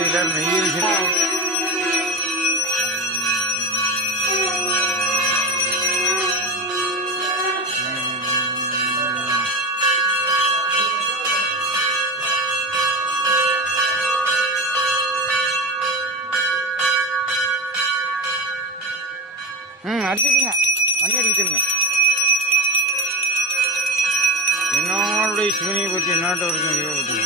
எல்லாரும் நெய் அடிச்சுடுங்க, மணி அடிச்சுடுங்க. என்னோடைய சிவனையை பற்றி என்னாட்ட வரைக்கும் இதை பற்றி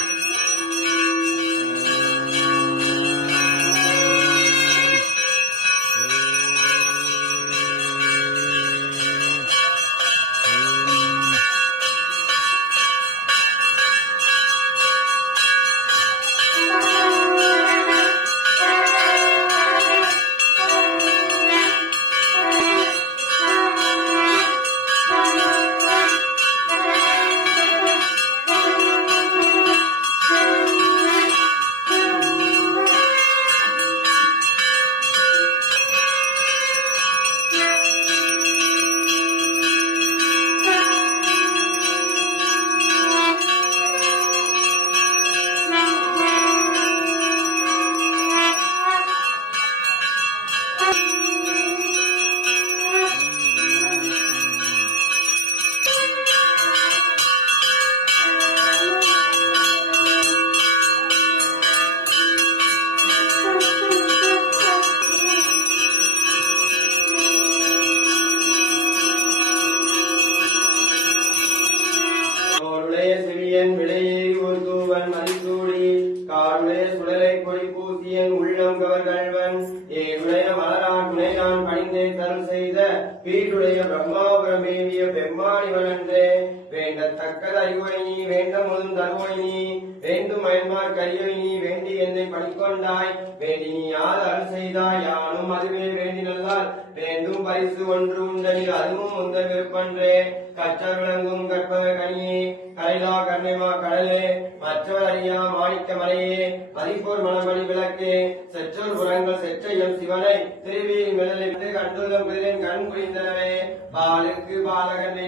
விளையேறி ஒரு தூவன் மதிசூடி காருடைய சுடலை கொடி பூசியன் உள்ளம் கவர்கள்வன் ஏழுடைய மலரான் துணைதான் பணிந்தே தருள் செய்த வீட்டுடைய பிரம்மாபுரமேவிய பெம்மானிவன் என்றே வேண்டத்தக்கது அறிவுரை நீ வேண்ட முழும் தருவோய் நீ வேண்டும் அயன்மார் கையை நீ வேண்டி என்னை படிக்கொண்டாய் வேண்டி நீ யார் அருள் செய்தாய் யானும் அதுவே வேண்டி நல்லால் வேண்டும் பரிசு ஒன்று உண்டனில் அதுவும் முந்தன் விருப்பன்றே கற்றல் விளங்கும் கற்பக கனியே கலைலா கண்ணிமா கடலே மற்றவர் அறியா மாணிக்க மலையே மதிப்போர் மலமணி விளக்கே செற்றோர் புறங்கள் செற்றையம் சிவனை திருவியில் மிளலிட்டு கண்டுள்ளம் குதிரின் கண் புரிந்தனவே பாலுக்கு பாலகன்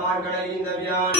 பார்க்கடல் இந்த வியான்